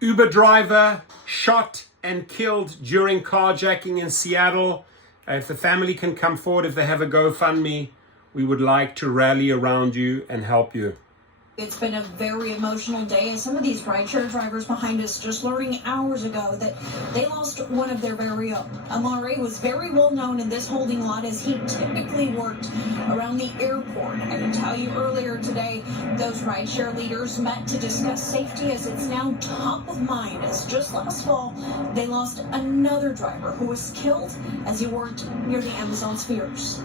Uber driver shot and killed during carjacking in Seattle. If the family can come forward, if they have a GoFundMe, we would like to rally around you and help you. It's been a very emotional day, and some of these rideshare drivers behind us just learning hours ago that they lost one of their very own. Amari was very well known in this holding lot as he typically worked around the airport. I can tell you earlier today, those rideshare leaders met to discuss safety as it's now top of mind, as just last fall, they lost another driver who was killed as he worked near the Amazon spheres.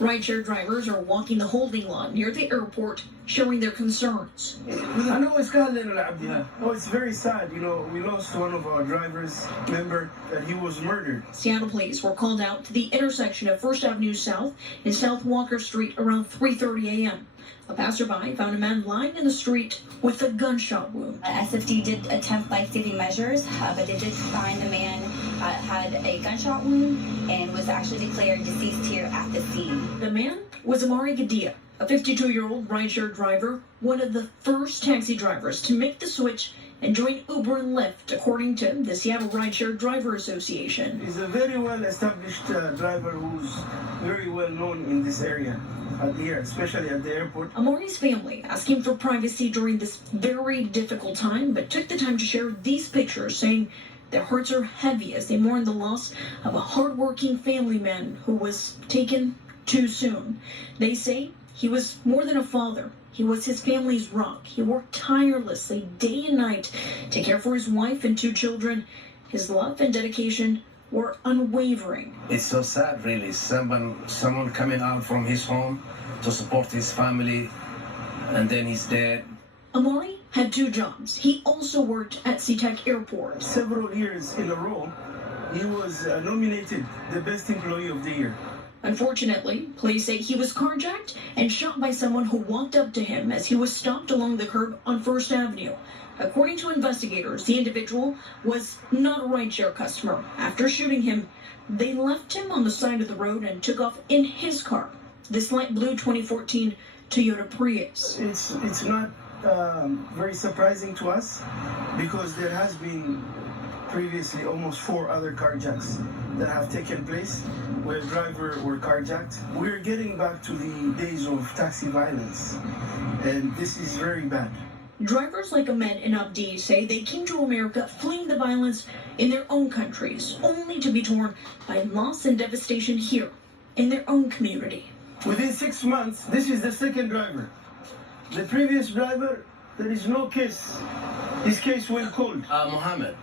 Rideshare drivers are walking the holding lot near the airport, sharing their concerns. I know it's very sad. You know, we lost one of our drivers, member, that he was murdered. Seattle police were called out to the intersection of First Avenue South and South Walker Street around 3:30 a.m. A passerby found a man lying in the street with a gunshot wound. SFD did attempt life-saving measures, but they did find the man had a gunshot wound and was actually declared deceased here at the scene. The man was Amari Gadia, a 52-year-old rideshare driver, one of the first taxi drivers to make the switch and join Uber and Lyft, according to the Seattle Rideshare Driver Association. He's a very well-established driver who's very well known in this area, here, especially at the airport. Amari's family asking for privacy during this very difficult time, but took the time to share these pictures, saying their hearts are heavy as they mourn the loss of a hardworking family man who was taken too soon. They say he was more than a father. He was his family's rock. He worked tirelessly day and night to care for his wife and 2 children. His love and dedication were unwavering. It's so sad, really. Someone coming out from his home to support his family, and then he's dead. Amari had 2 jobs. He also worked at SeaTac Airport. Several years in a row, he was nominated the best employee of the year. Unfortunately, police say he was carjacked and shot by someone who walked up to him as he was stopped along the curb on First Avenue. According to investigators, the individual was not a rideshare customer. After shooting him, they left him on the side of the road and took off in his car, this light blue 2014 Toyota Prius. It's not very surprising to us because there has been previously almost 4 other carjacks that have taken place where drivers were carjacked. We're getting back to the days of taxi violence, and this is very bad. Drivers like Ahmed and Abdi say they came to America fleeing the violence in their own countries, only to be torn by loss and devastation here in their own community. Within 6 months, this is the 2nd driver. The previous driver, there is no case. His case went cold. Mohammed,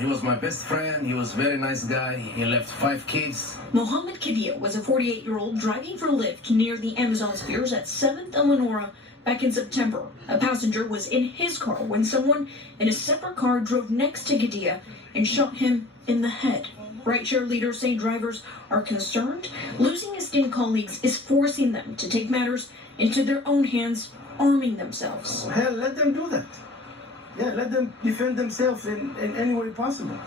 he was my best friend. He was a very nice guy. He left 5 kids. Mohammed Kadia was a 48-year-old driving for Lyft near the Amazon spheres at 7th and Lenora back in September. A passenger was in his car when someone in a separate car drove next to Kadia and shot him in the head. Rideshare leaders say drivers are concerned. Losing esteemed colleagues is forcing them to take matters into their own hands, arming themselves. Hell, let them do that. Yeah, let them defend themselves in any way possible.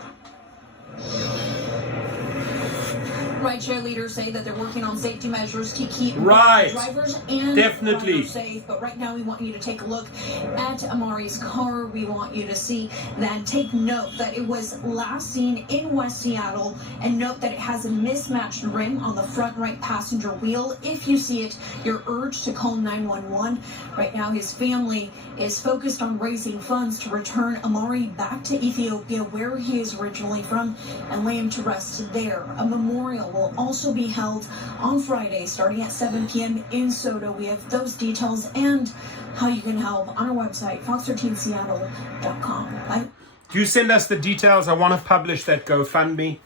Rideshare leaders say that they're working on safety measures to keep drivers and drivers safe. But right now we want you to take a look at Amari's car. We want you to see that. Take note that it was last seen in West Seattle, and note that it has a mismatched rim on the front right passenger wheel. If you see it, you're urged to call 911. Right now his family is focused on raising funds to return Amari back to Ethiopia, where he is originally from, and lay him to rest there. A memorial will also be held on Friday starting at 7 p.m. in Soto. We have those details and how you can help on our website, fox13seattle.com. Do send us the details. I want to publish that GoFundMe.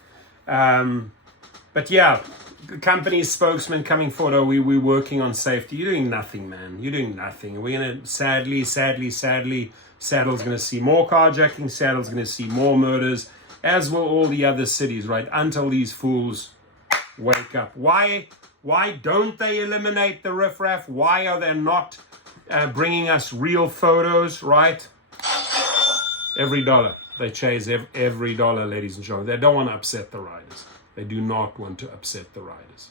But yeah, the company's spokesman coming forward, oh, we're working on safety. You're doing nothing, man. You're doing nothing. We're going to, sadly, Seattle's going to see more carjacking. Seattle's going to see more murders, as will all the other cities, right? Until these fools wake up. Why don't they eliminate the riffraff? Why are they not bringing us real photos, right? Every dollar. They chase every dollar, ladies and gentlemen. They don't want to upset the riders. They do not want to upset the riders.